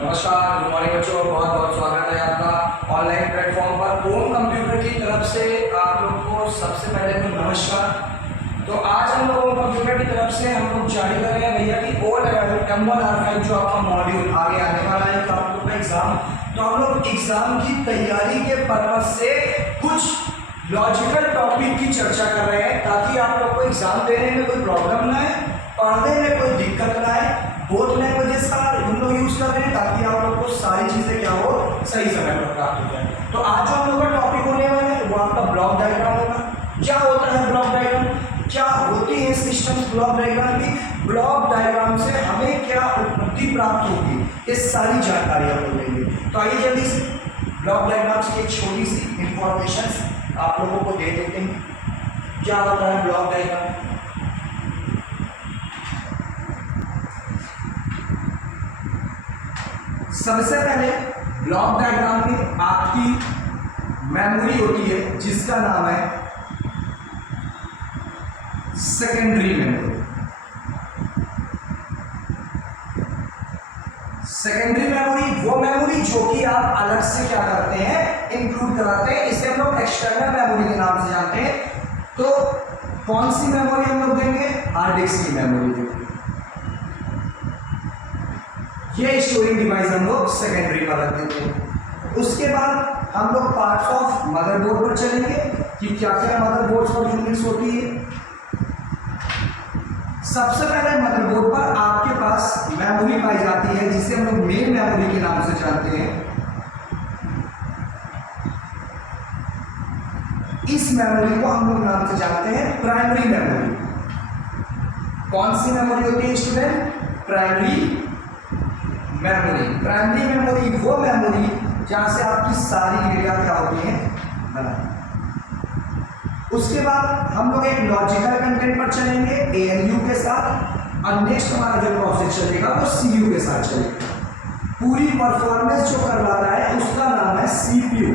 नमस्कार, good morning बच्चों। बहुत बहुत स्वागत है आपका ऑनलाइन प्लेटफॉर्म पर। ओम कंप्यूटर की तरफ से आप लोग को सबसे पहले तो नमस्कार। तो आज हम लोग ओम कंप्यूटर की तरफ से हम लोग जारी कर रहे हैं भैया कि ओ लेवल M1 R5 जो आपका मॉड्यूल आगे आने वाला है तो आप लोग का एग्जाम, तो हम लोग एग्जाम की तैयारी के पर्पज से कुछ लॉजिकल टॉपिक की चर्चा कर रहे हैं ताकि आप लोग को एग्जाम देने में कोई प्रॉब्लम ना है, पढ़ने में कोई दिक्कत ना है। बोथ लैंग्वेजेस का हम लोग यूज कर रहे हैं ताकि आप लोग को सारी चीजें क्या हो, सही समय पर प्राप्त हो जाए। तो आज जो हम लोग का टॉपिक होने वाला है वो आपका ब्लॉक डायग्राम होगा। क्या होता है ब्लॉक डायग्राम, क्या होती है सिस्टम ब्लॉक डायग्राम की, ब्लॉक डायग्राम से हमें क्या उत्पत्ति प्राप्त होगी, ये सारी जानकारी हम लोग लेंगे। तो आइए जल्दी से ब्लॉक डायग्राम की एक छोटी सी इंफॉर्मेशन आप लोगों को दे देते हैं। क्या होता है ब्लॉक डायग्राम। सबसे पहले ब्लॉक डायग्राम में आपकी मेमोरी होती है जिसका नाम है सेकेंडरी मेमोरी। सेकेंडरी मेमोरी वो मेमोरी जो कि आप अलग से क्या करते हैं, इंक्लूड कराते हैं। इसे हम लोग एक्सटर्नल मेमोरी के नाम से जानते हैं। तो कौन सी मेमोरी हम लोग देंगे, हार्ड डिस्क की मेमोरी देंगे। ये स्टोरेज डिवाइस हम लोग सेकेंडरी पर रख देते हैं। उसके बाद हम लोग पार्ट्स ऑफ मदरबोर्ड पर चलेंगे कि क्या क्या मदरबोर्ड पर यूनिट्स होती है। सबसे पहले मदरबोर्ड पर आपके पास मेमोरी पाई जाती है जिसे हम लोग मेन मेमोरी के नाम से जानते हैं। इस मेमोरी को हम लोग नाम से जानते हैं प्राइमरी मेमोरी। कौन सी मेमोरी होती है student, primary memory. Primary memory वो मेमोरी जहां से आपकी सारी डेटा क्या होती है, बना। उसके बाद हम लोग एक लॉजिकल कंटेंट पर चलेंगे ALU के साथ, और नेक्स्ट हमारा जो प्रोसेस चलेगा वो CU के साथ चलेगा। पूरी परफॉर्मेंस जो करवाता है उसका नाम है CPU,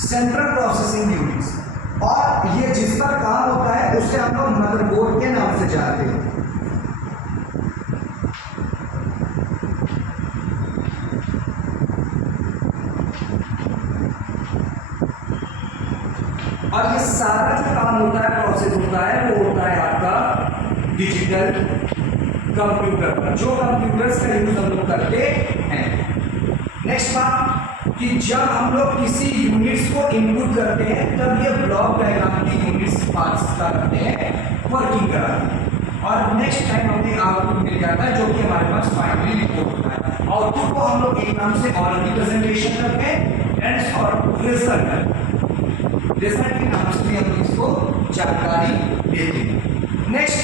सेंट्रल प्रोसेसिंग यूनिट। और ये जिस पर काम होता है उसे हम लोग मदरबोर्ड के नाम से जानते हैं। और ये सारा जो काम होता है, प्रोसेस होता है, वो होता है आपका डिजिटल कंप्यूटर पर, जो कंप्यूटर्स का यूज हम लोग करते हैं। नेक्स्ट बात कि जब हम लोग किसी यूनिट्स को इनपुट करते हैं तब ये ब्लॉक डायग्राम की यूनिट्स पार्ट्स का करते हैं, वर्किंग कराते हैं। और नेक्स्ट टाइम हमें आउटपुट मिल जाता है जो कि हमारे पास फाइनली रिपोर्ट होता है। आउटपुट को हम लोग एक नाम से और रिप्रेजेंटेशन करते हैं एंड और रिजल्ट रिजल्ट के नाम से भी हम इसको जानकारी देते हैं। नेक्स्ट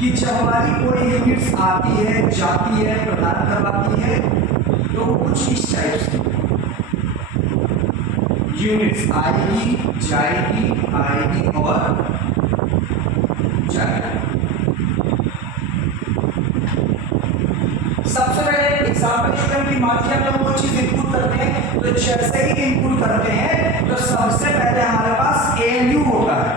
कि जब हमारी कोई यूनिट्स आती है, जाती है, प्रदान करवाती है तो कुछ इस टाइप से यूनिट्स आएगी, जाएगी, आएगी और जाएगी। सबसे पहले एग्जाम्पल स्टूडेंट की माध्यम में कोई चीज इनपुट करते हैं तो जैसे ही इनपुट करते हैं तो सबसे पहले हमारे पास ALU होता है,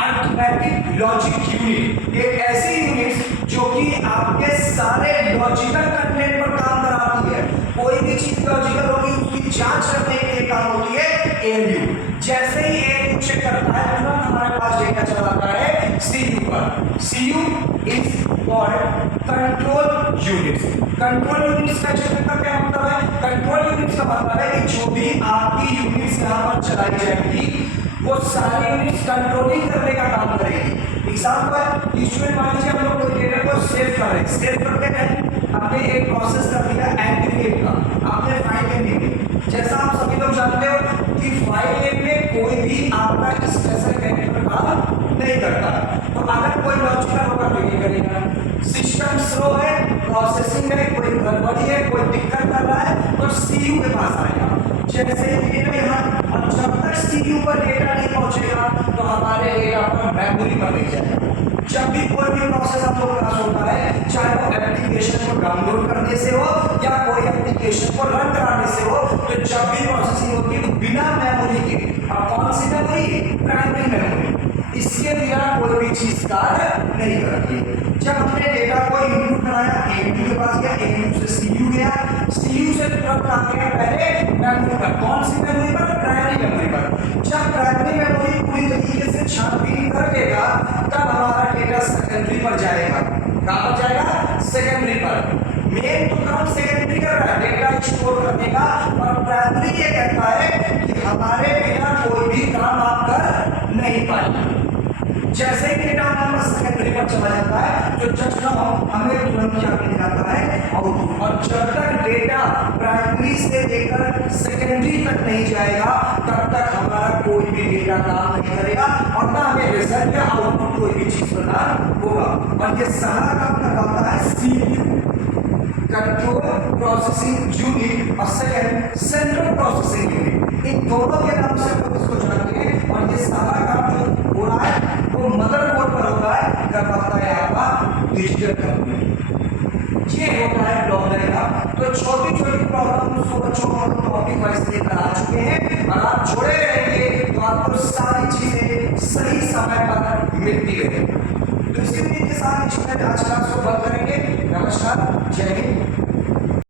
अरिथमेटिक लॉजिक यूनिट। एक ऐसी यूनिट जो कि आपके सारे लॉजिकल कंटेंट पर काम कराती है। कोई भी चीज लॉजिकल होगी उसकी जांच करने के लिए काम होती है ALU। जैसे ही ALU चेक करता है तुरंत हमारे पास डेटा चला आता है CU पर। CU is called control units. Control units का चेक का क्या मतलब है, कंट्रोल यूनिट्स का मतलब है कि जो भी आपकी यूनिट्स यहाँ पर चलाई जाएगी वो सारी यूनिट्स कंट्रोलिंग करने का काम करेगी। एग्जाम्पल स्टूडेंट मान लीजिए हम लोग कोई डेटा को सेव कर रहे हैं, सेव करते हैं आपने एक प्रोसेस कर दिया एग्रीगेट का, आपने फाइल नेम में। जैसा आप सभी लोग जानते हो कि फाइल नेम में कोई भी आपका स्पेशल कैरेक्टर काम नहीं करता। तो अगर कोई लॉजिकल होगा तो ये करेगा, सिस्टम स्लो है, प्रोसेसिंग में कोई गड़बड़ी है, कोई दिक्कत कर रहा है तो CU के पास आएगा। जैसे ही डेटा यहाँ, अब जब तक CU पर डेटा नहीं पहुंचेगा तो हमारे डेटा पर मेमोरी पर नहीं जाएगा। जब भी कोई भी प्रोसेस आप लोग का होता है, चाहे वो एप्लीकेशन को डाउनलोड करने से हो या कोई एप्लीकेशन को रन कराने से हो, तो जब भी प्रोसेसिंग होती है तो बिना मेमोरी के, अब कौन सी मेमोरी, प्राइमरी मेमोरी, इसके बिना कोई भी चीज कार्य नहीं करती है। जब हमने डेटा को इनपुट कराया ALU के पास गया, ALU से CU गया, CU से तुरंत कहाँ गया पहले मेमोरी पर। कौन सी मेमोरी पर? प्राइमरी मेमोरी पर। जब प्राइमरी मेमोरी पूरी तरीके से छानबीन कर देगा तब हमारा डेटा सेकेंडरी पर जाएगा। कहाँ पर जाएगा? सेकेंडरी पर। मेन तो काम सेकेंडरी कर रहा है डेटा स्टोर करने का, और प्राइमरी ये कहता है कि हमारे बिना कोई भी काम आप कर नहीं पाएंगे। जैसे ही डेटा हमारे पास सेकेंडरी पर चला जाता है तो जस्ट हमें तुरंत क्या मिल जाता है आउटपुट। और जब तक डेटा प्राइमरी से लेकर सेकेंडरी तक नहीं जाएगा तब तक हमारा कोई भी डेटा काम नहीं करेगा और ना हमें रिजल्ट या आउटपुट कोई भी चीज प्रदान होगा। और ये सारा काम करवाता है CPU, कंट्रोल प्रोसेसिंग यूनिट, और सेकंड सेंट्रल प्रोसेसिंग यूनिट। इन दोनों के नाम से हम इसको जानते हैं। और ये सारा काम जो हो रहा है वो मदरबोर्ड पर होता है, करवाता है आपका डिजिटल कंप्यूटर। ये होता है ब्लॉक डायग्राम। तो छोटी छोटी प्रॉब्लम उसको बच्चों को टॉपिक वाइज लेकर आ चुके हैं, और आप जुड़े रहेंगे तो आपको सारी चीजें सही समय पर मिलती रहेंगी। तो इसी के साथ आज क्लास को बंद करेंगे। नमस्कार, जय हिंद।